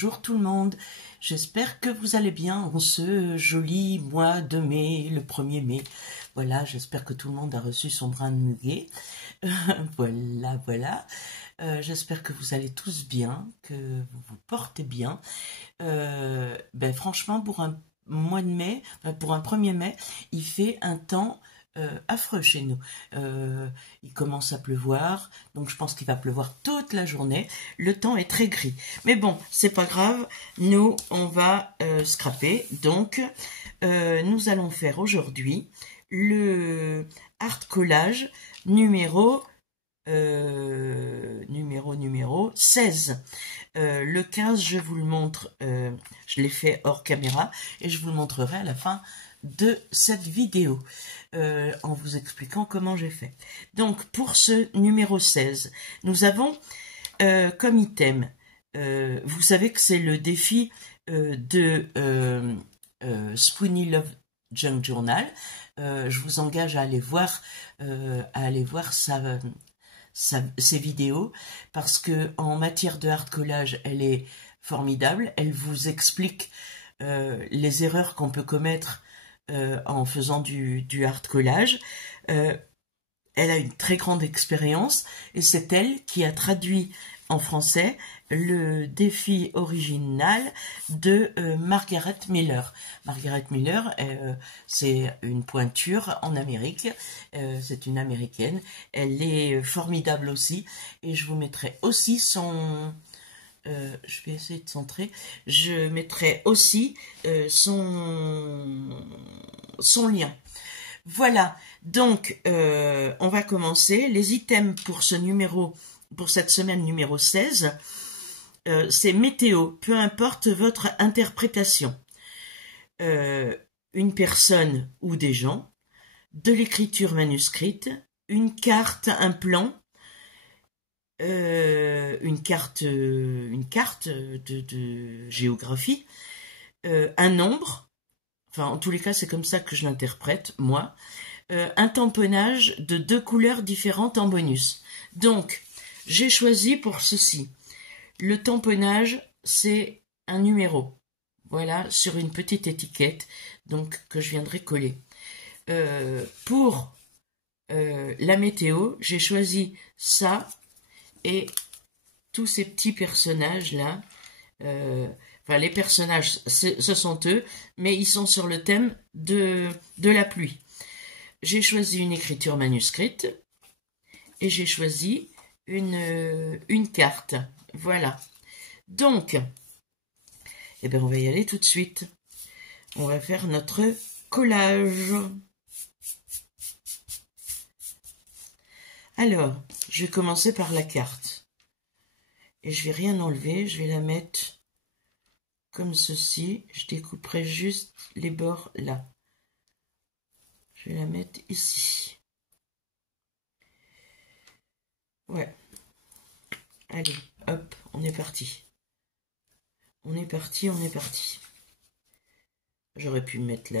Bonjour tout le monde, j'espère que vous allez bien en ce joli mois de mai, le 1er mai. Voilà, j'espère que tout le monde a reçu son brin de muguet. Voilà. J'espère que vous allez tous bien, que vous vous portez bien. Franchement, pour un mois de mai, pour un 1er mai, il fait un temps affreux chez nous. Il commence à pleuvoir, donc je pense qu'il va pleuvoir toute la journée. Le temps est très gris. Mais bon, c'est pas grave, nous, on va scraper. Donc, nous allons faire aujourd'hui le art collage numéro 16. Le 15, je vous le montre, je l'ai fait hors caméra et je vous le montrerai à la fin de cette vidéo en vous expliquant comment j'ai fait. Donc, pour ce numéro 16, nous avons comme item, vous savez que c'est le défi de Spoony Love Junk Journal. Je vous engage à aller voir ses vidéos, parce que en matière de art collage, elle est formidable. Elle vous explique les erreurs qu'on peut commettre en faisant du art collage. Elle a une très grande expérience et c'est elle qui a traduit en français le défi original de Margaret Miller. Margaret Miller, c'est une pointure en Amérique, c'est une américaine, elle est formidable aussi, et je vous mettrai aussi son... je vais essayer de centrer, je mettrai aussi son lien. Voilà, donc on va commencer. Les items pour ce numéro, pour cette semaine numéro 16, c'est météo, peu importe votre interprétation. Une personne ou des gens, de l'écriture manuscrite, une carte, un plan, une carte de géographie, un nombre, enfin en tous les cas c'est comme ça que je l'interprète, moi, un tamponnage de 2 couleurs différentes en bonus. Donc, j'ai choisi pour ceci. Le tamponnage, c'est un numéro. Voilà, sur une petite étiquette, donc que je viendrai coller. Pour la météo, j'ai choisi ça et tous ces petits personnages-là. Les personnages, ce sont eux, mais ils sont sur le thème de la pluie. J'ai choisi une écriture manuscrite et j'ai choisi une carte. Voilà. Donc, on va y aller tout de suite. On va faire notre collage. Alors, je vais commencer par la carte. Et je vais rien enlever, je vais la mettre comme ceci. Je découperai juste les bords là. Je vais la mettre ici. Ouais. Allez, hop, on est parti. On est parti. J'aurais pu mettre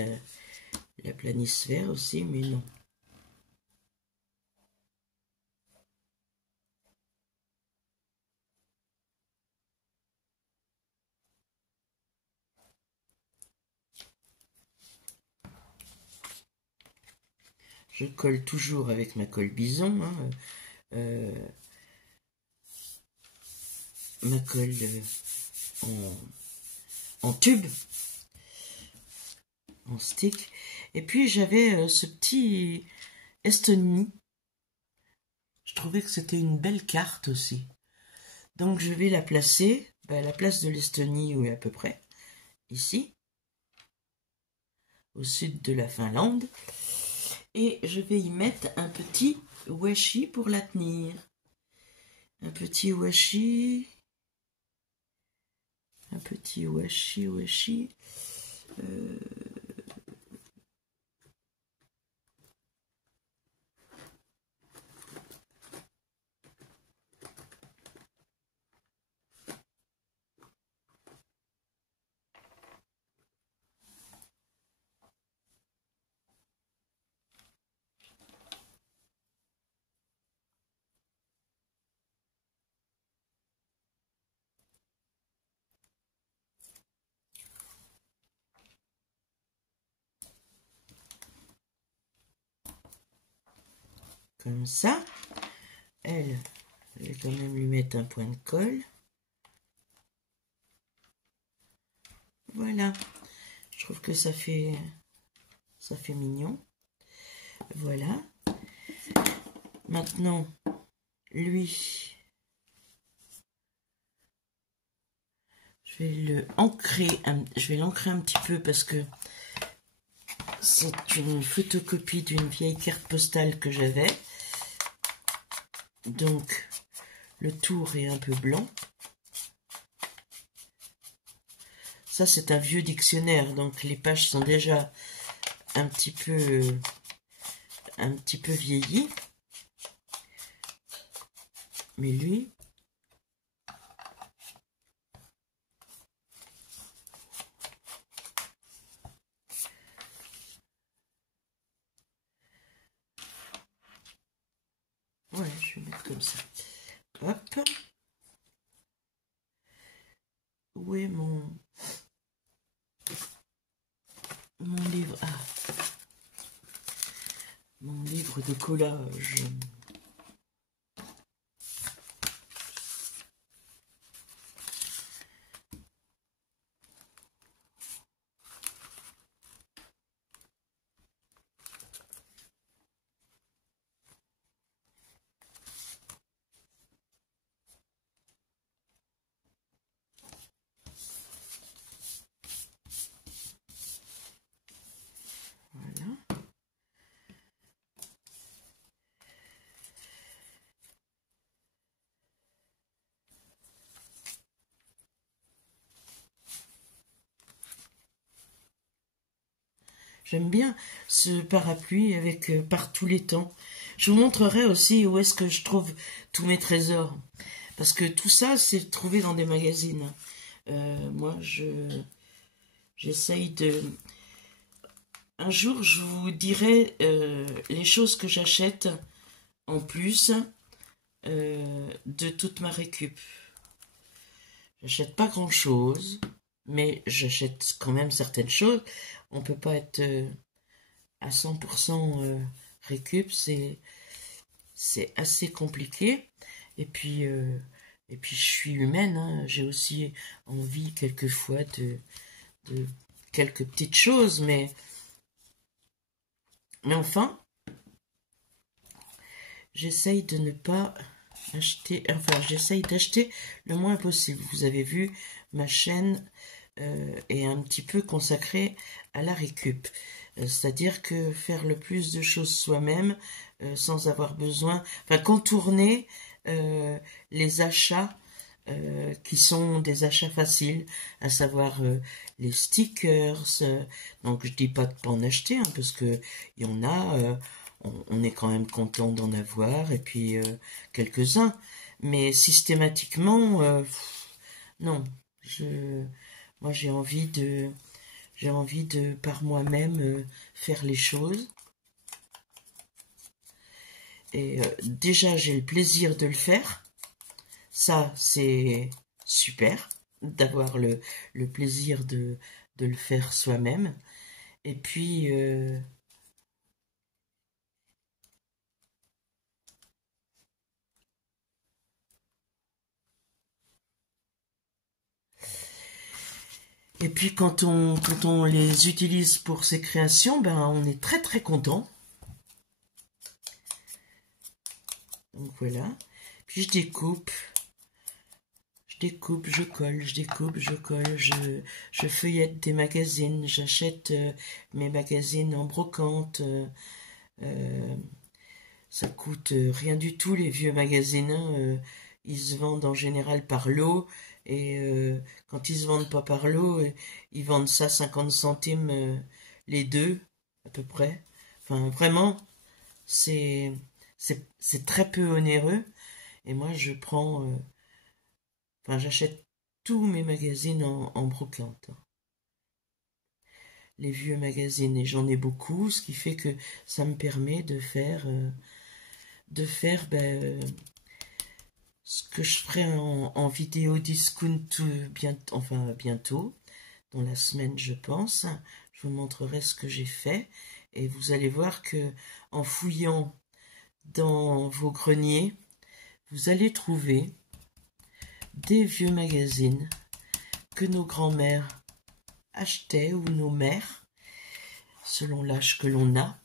la planisphère aussi, mais non. Je colle toujours avec ma colle bison, ma colle en tube, en stick. Et puis j'avais ce petit Estonie. Je trouvais que c'était une belle carte aussi. Donc je vais la placer à la place de l'Estonie, oui, à peu près, ici, au sud de la Finlande. Et je vais y mettre un petit washi pour la tenir. Un petit washi. comme ça. Elle, je vais quand même lui mettre un point de colle. Voilà, je trouve que ça fait mignon. Voilà. Maintenant, lui, je vais l'ancrer un petit peu parce que c'est une photocopie d'une vieille carte postale que j'avais. Donc, le tour est un peu blanc. Ça, c'est un vieux dictionnaire, donc les pages sont déjà un petit peu vieillies. Mais lui, ouais, je vais mettre comme ça. Hop. Où est mon livre? Ah, mon livre de collage. Voilà. J'aime bien ce parapluie avec par tous les temps. Je vous montrerai aussi où est-ce que je trouve tous mes trésors. Parce que tout ça, c'est trouvé dans des magazines. Moi, j'essaye de... Un jour, je vous dirai les choses que j'achète en plus de toute ma récup. J'achète pas grand-chose, mais j'achète quand même certaines choses. On peut pas être à 100% récup, c'est assez compliqué. Et puis je suis humaine, hein. J'ai aussi envie quelquefois de quelques petites choses, mais enfin, j'essaye de ne pas acheter, enfin j'essaye d'acheter le moins possible. Vous avez vu, ma chaîne est un petit peu consacrée à la récup. C'est-à-dire que faire le plus de choses soi-même sans avoir besoin, enfin contourner les achats qui sont des achats faciles, à savoir les stickers. Donc je dis pas de pas en acheter, hein, parce que il y en a, on est quand même content d'en avoir, et puis quelques-uns. Mais systématiquement, non. Moi j'ai envie de par moi-même faire les choses. Et déjà j'ai le plaisir de le faire. Ça, c'est super d'avoir le plaisir de le faire soi-même. Et puis, quand on les utilise pour ces créations, ben on est très très content. Donc voilà. Puis je découpe, je colle, je découpe, je colle, je feuillette des magazines, j'achète mes magazines en brocante. Ça coûte rien du tout, les vieux magazines, hein. Ils se vendent en général par lot, et quand ils se vendent pas par lot, ils vendent ça 50 centimes les deux, à peu près. Enfin, vraiment, c'est très peu onéreux. Et moi, enfin, j'achète tous mes magazines en brocante, hein. Les vieux magazines, et j'en ai beaucoup, ce qui fait que ça me permet de faire ce que je ferai en vidéo discount bientôt, dans la semaine je pense. Je vous montrerai ce que j'ai fait, et vous allez voir que en fouillant dans vos greniers, vous allez trouver des vieux magazines que nos grands-mères achetaient ou nos mères, selon l'âge que l'on a.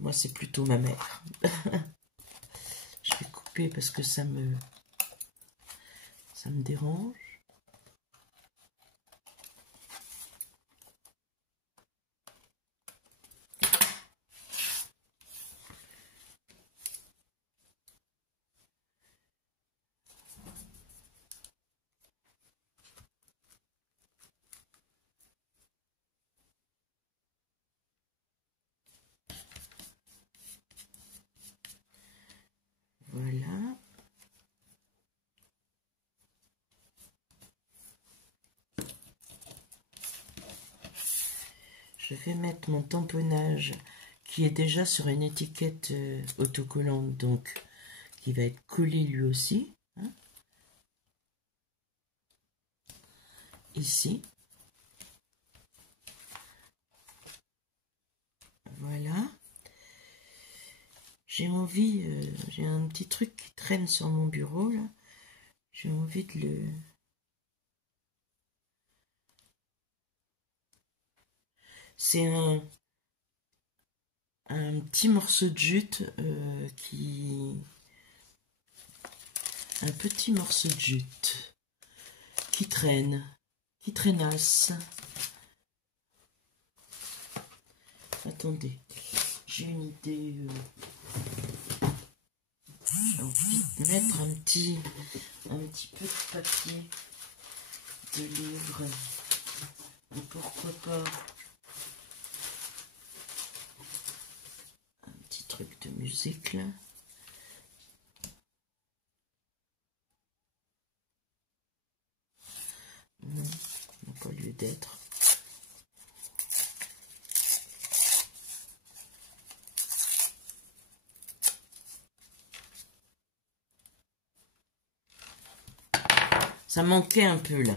Moi, c'est plutôt ma mère. Je vais couper parce que ça me dérange. Voilà. Je vais mettre mon tamponnage qui est déjà sur une étiquette autocollante, donc qui va être collé lui aussi. Hein, ici. Voilà. J'ai envie, j'ai un petit truc qui traîne sur mon bureau là. J'ai envie de le... C'est un petit morceau de jute un petit morceau de jute qui traînasse. Attendez, j'ai une idée. J'ai envie de mettre un petit peu de papier de livre. Et pourquoi pas un petit truc de musique là. Non, n'a pas lieu d'être. Ça manquait un peu là.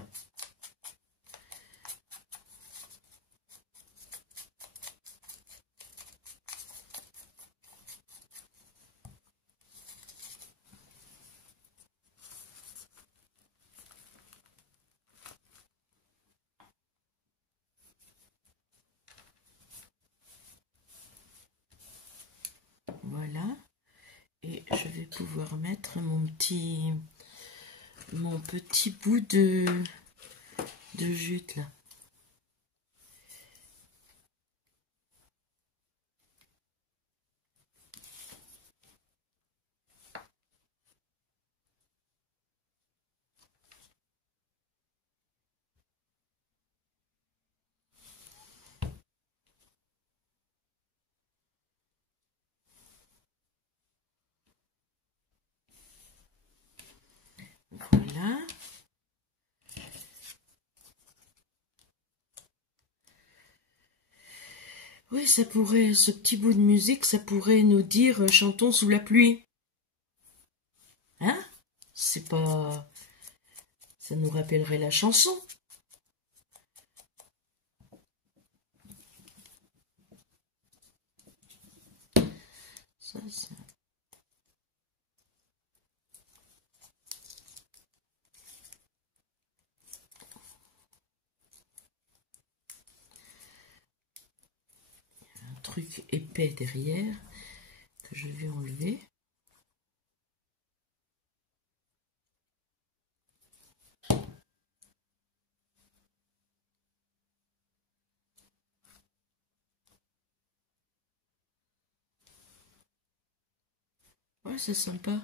Voilà. Et je vais pouvoir mettre mon petit bout de jute là. Voilà. Oui, ça pourrait, ce petit bout de musique, ça pourrait nous dire chantons sous la pluie. Hein? C'est pas... Ça nous rappellerait la chanson. Ça, c'est... Un truc épais derrière que je vais enlever. Ouais, c'est sympa.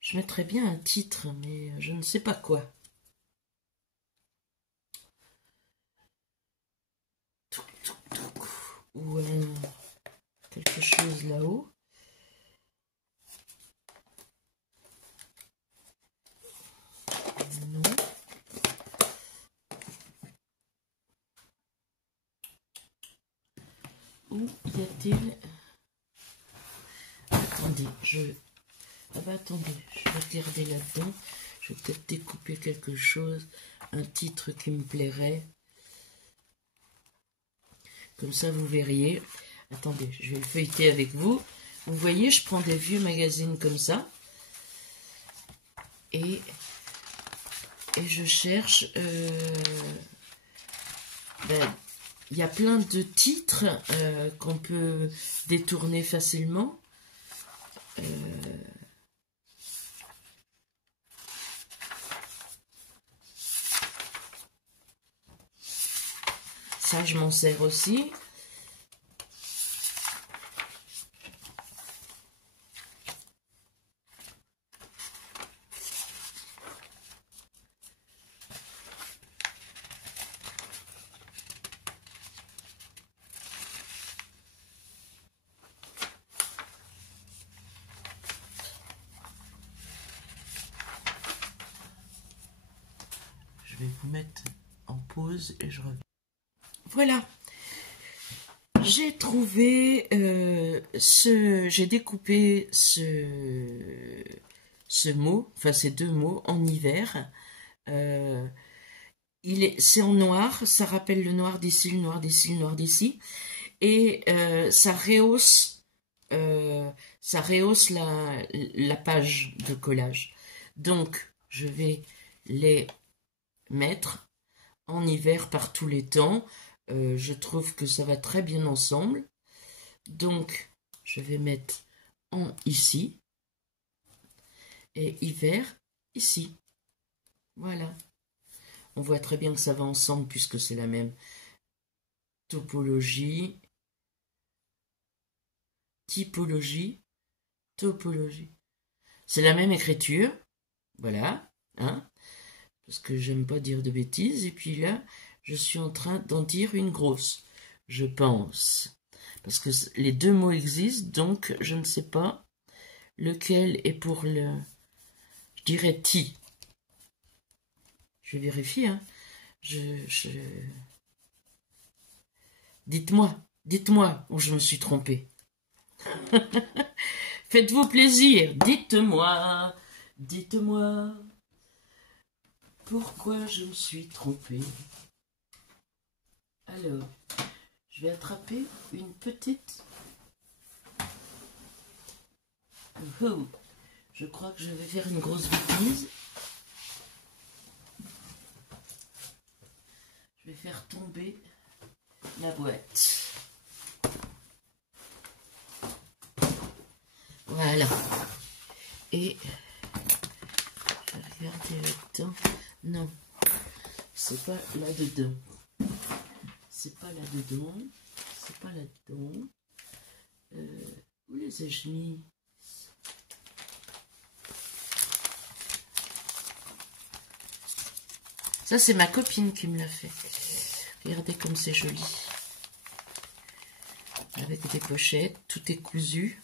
Je mettrais bien un titre, mais je ne sais pas quoi. Ou quelque chose là-haut. Non. Où y a-t-il attendez, ah bah attendez, je vais regarder là-dedans. Je vais peut-être découper quelque chose, un titre qui me plairait. Comme ça, vous verriez. Attendez, je vais le feuilleter avec vous. Vous voyez, je prends des vieux magazines comme ça. Et je cherche... il y a plein de titres qu'on peut détourner facilement. Ça, je m'en sers aussi. Je vais vous mettre en pause et je reviens. Voilà, j'ai trouvé j'ai découpé ce mot, enfin ces deux mots en hiver. C'est en noir, ça rappelle le noir d'ici, le noir d'ici, le noir d'ici, et ça rehausse la page de collage. Donc, je vais les mettre en hiver par tous les temps. Je trouve que ça va très bien ensemble. Donc, je vais mettre en ici et hiver ici. Voilà. On voit très bien que ça va ensemble puisque c'est la même topologie, typologie, topologie. C'est la même écriture. Voilà. Hein, parce que j'aime pas dire de bêtises. Et puis là, je suis en train d'en dire une grosse, je pense. Parce que les deux mots existent, donc je ne sais pas lequel est pour le... Je dirais ti. Je vérifie, hein. Dites-moi où je me suis trompée. Faites-vous plaisir, dites-moi pourquoi je me suis trompée. Alors, je vais attraper une petite... Oh, je crois que je vais faire une grosse bêtise. Je vais faire tomber la boîte. Voilà. Et je vais regarder là-dedans. Non, c'est pas là-dedans. C'est pas là-dedans. C'est pas là-dedans. Où les ai-je mis? Ça, c'est ma copine qui me l'a fait. Regardez comme c'est joli. Avec des pochettes, tout est cousu.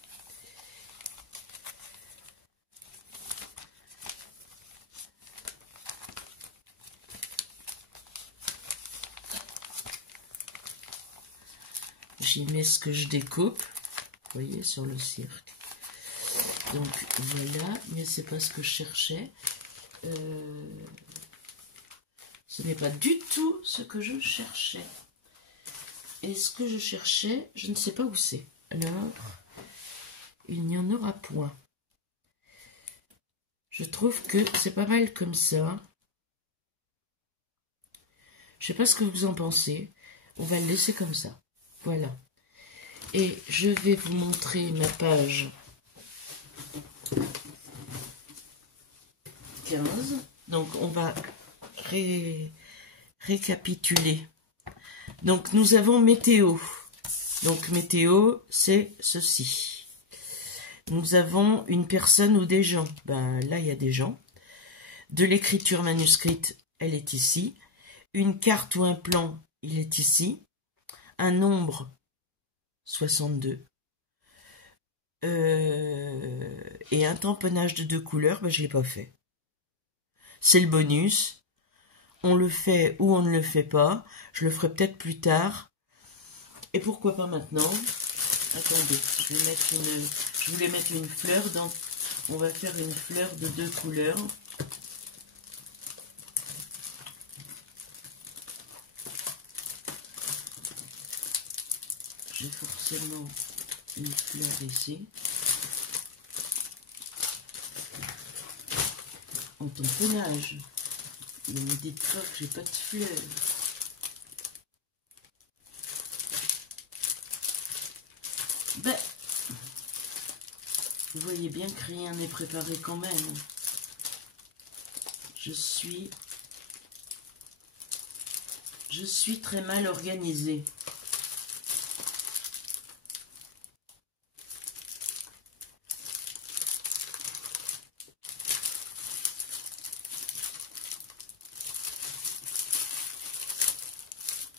J'y mets ce que je découpe. Vous voyez, sur le cirque. Donc, voilà. Mais c'est pas ce que je cherchais. Ce n'est pas du tout ce que je cherchais. Et ce que je cherchais, je ne sais pas où c'est. Alors, il n'y en aura point. Je trouve que c'est pas mal comme ça. Je sais pas ce que vous en pensez. On va le laisser comme ça. Voilà. Et je vais vous montrer ma page 15. Donc, on va récapituler. Donc, nous avons météo. Donc, météo, c'est ceci. Nous avons une personne ou des gens. Ben, là, il y a des gens. De l'écriture manuscrite, elle est ici. Une carte ou un plan, il est ici. Un nombre, 62. Et un tamponnage de 2 couleurs, ben, je ne l'ai pas fait. C'est le bonus. On le fait ou on ne le fait pas. Je le ferai peut-être plus tard. Et pourquoi pas maintenant? Attendez, je je voulais mettre une fleur, donc on va faire une fleur de 2 couleurs. J'ai forcément une fleur ici. En tamponnage. Ne me dites pas que j'ai pas de fleurs. Ben, vous voyez bien que rien n'est préparé quand même. Je suis très mal organisée.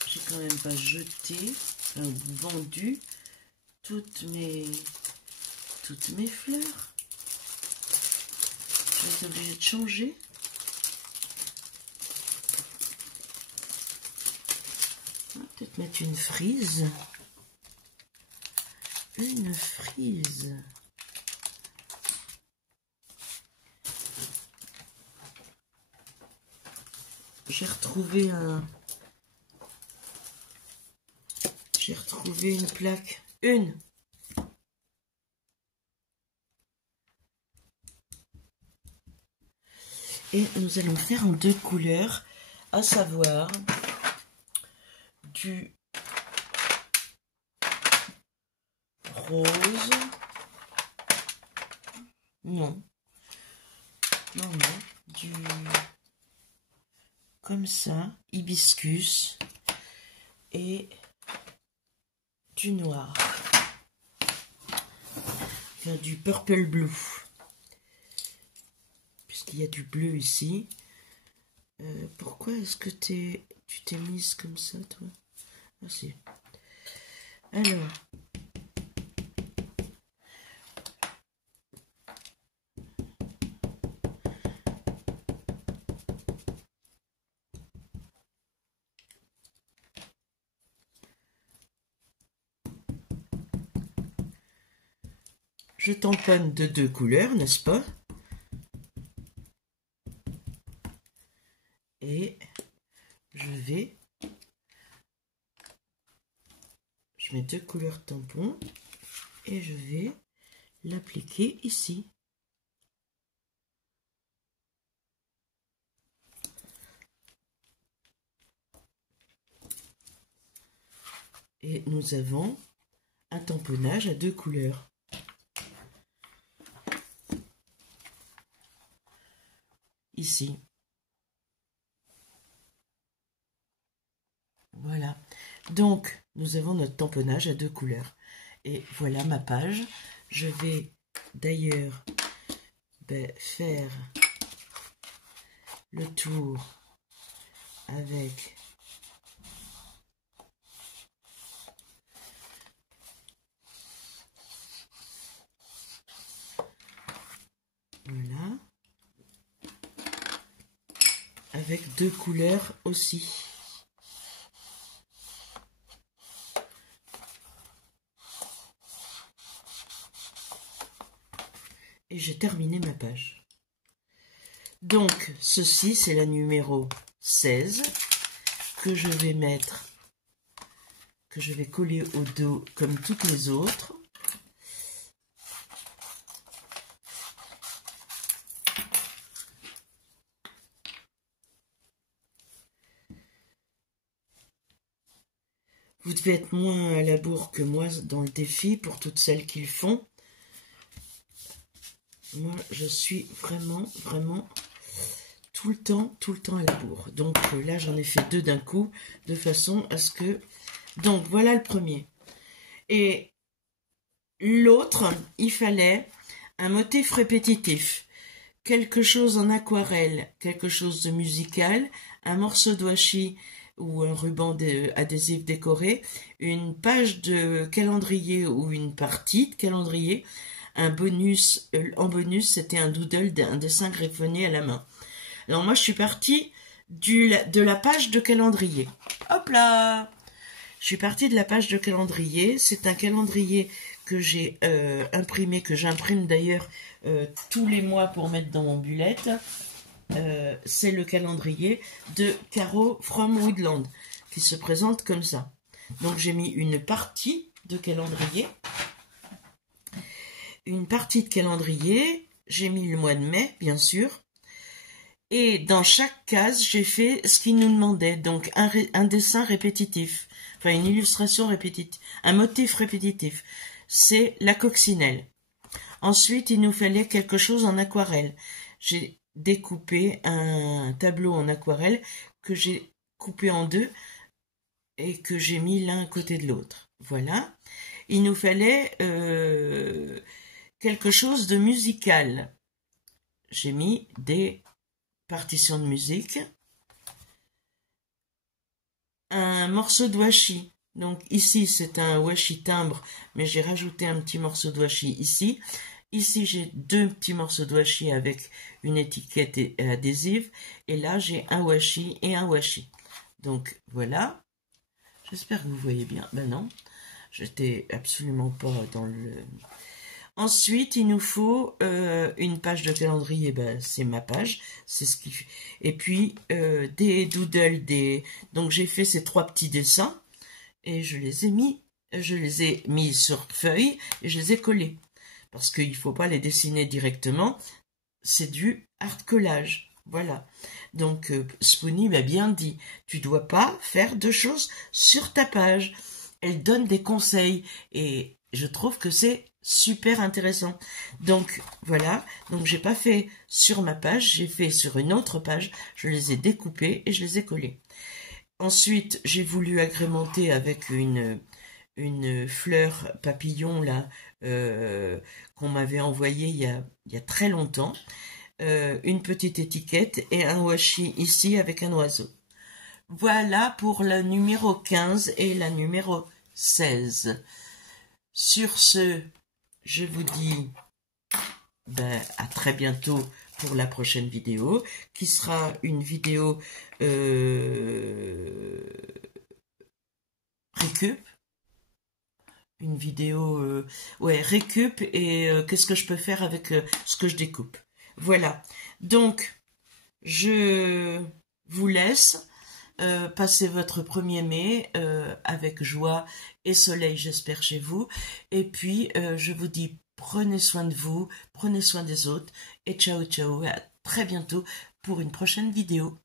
J'ai quand même pas jeté, ou vendu toutes mes fleurs. Je vais être obligée de changer. On va peut-être mettre une frise. Une frise. J'ai retrouvé une plaque. Une. Et nous allons faire en 2 couleurs, à savoir du rose, non, du comme ça, hibiscus et du noir, enfin, du purple blue. Puisqu'il y a du bleu ici. Pourquoi est-ce que tu t'es mise comme ça, toi? Ah si. Alors. Je tamponne de 2 couleurs, n'est-ce pas? Et je mets 2 couleurs tampon et je vais l'appliquer ici. Et nous avons un tamponnage à 2 couleurs. Ici. Voilà. Donc, nous avons notre tamponnage à 2 couleurs. Et voilà ma page. Je vais d'ailleurs faire le tour avec voilà, avec 2 couleurs aussi. Et j'ai terminé ma page. Donc, ceci, c'est la numéro 16 que je vais mettre, que je vais coller au dos comme toutes les autres. Vous devez être moins à la bourre que moi dans le défi pour toutes celles qui le font. Moi, je suis vraiment tout le temps à la bourre. Donc là, j'en ai fait 2 d'un coup, de façon à ce que... Donc, voilà le premier. Et l'autre, il fallait un motif répétitif. Quelque chose en aquarelle, quelque chose de musical, un morceau de washi ou un ruban adhésif décoré, une page de calendrier ou une partie de calendrier, un bonus, en bonus, c'était un doodle d'un dessin griffonné à la main. Alors moi, je suis partie de la page de calendrier. Hop là! Je suis partie de la page de calendrier. C'est un calendrier que j'ai imprimé, que j'imprime d'ailleurs tous les mois pour mettre dans mon bullette. C'est le calendrier de Caro from Woodland qui se présente comme ça. Donc j'ai mis une partie de calendrier. J'ai mis le mois de mai, bien sûr. Et dans chaque case, j'ai fait ce qu'il nous demandait. Donc un dessin répétitif, enfin une illustration répétitive, un motif répétitif. C'est la coccinelle. Ensuite, il nous fallait quelque chose en aquarelle. J'ai découpé un tableau en aquarelle que j'ai coupé en deux et que j'ai mis l'un à côté de l'autre. Voilà. Il nous fallait quelque chose de musical. J'ai mis des partitions de musique. Un morceau de washi. Donc ici c'est un washi timbre, mais j'ai rajouté un petit morceau de washi ici. Ici j'ai deux petits morceaux de washi avec une étiquette adhésive. Et là j'ai un washi et un washi. Donc voilà. J'espère que vous voyez bien. Ben non, j'étais absolument pas dans le... Ensuite, il nous faut une page de calendrier, ben, c'est ma page, c'est ce qui fait. Et puis des doodles, donc j'ai fait ces trois petits dessins et je les ai mis sur feuille et je les ai collés parce qu'il faut pas les dessiner directement, c'est du art collage. Voilà. Donc Spoonie m'a bien dit, tu dois pas faire de choses sur ta page. Elle donne des conseils et je trouve que c'est super intéressant. Donc voilà, donc j'ai pas fait sur ma page, j'ai fait sur une autre page, je les ai découpés et je les ai collés. Ensuite, j'ai voulu agrémenter avec une fleur papillon là qu'on m'avait envoyée il y a très longtemps, une petite étiquette et un washi ici avec un oiseau. Voilà pour la numéro 15 et la numéro 16. Sur ce, je vous dis à très bientôt pour la prochaine vidéo, qui sera une vidéo récup. Une vidéo récup et qu'est-ce que je peux faire avec ce que je découpe. Voilà. Donc, je vous laisse. Passez votre 1er mai avec joie et soleil, j'espère, chez vous. Et puis, je vous dis, prenez soin de vous, prenez soin des autres. Et ciao, ciao, à très bientôt pour une prochaine vidéo.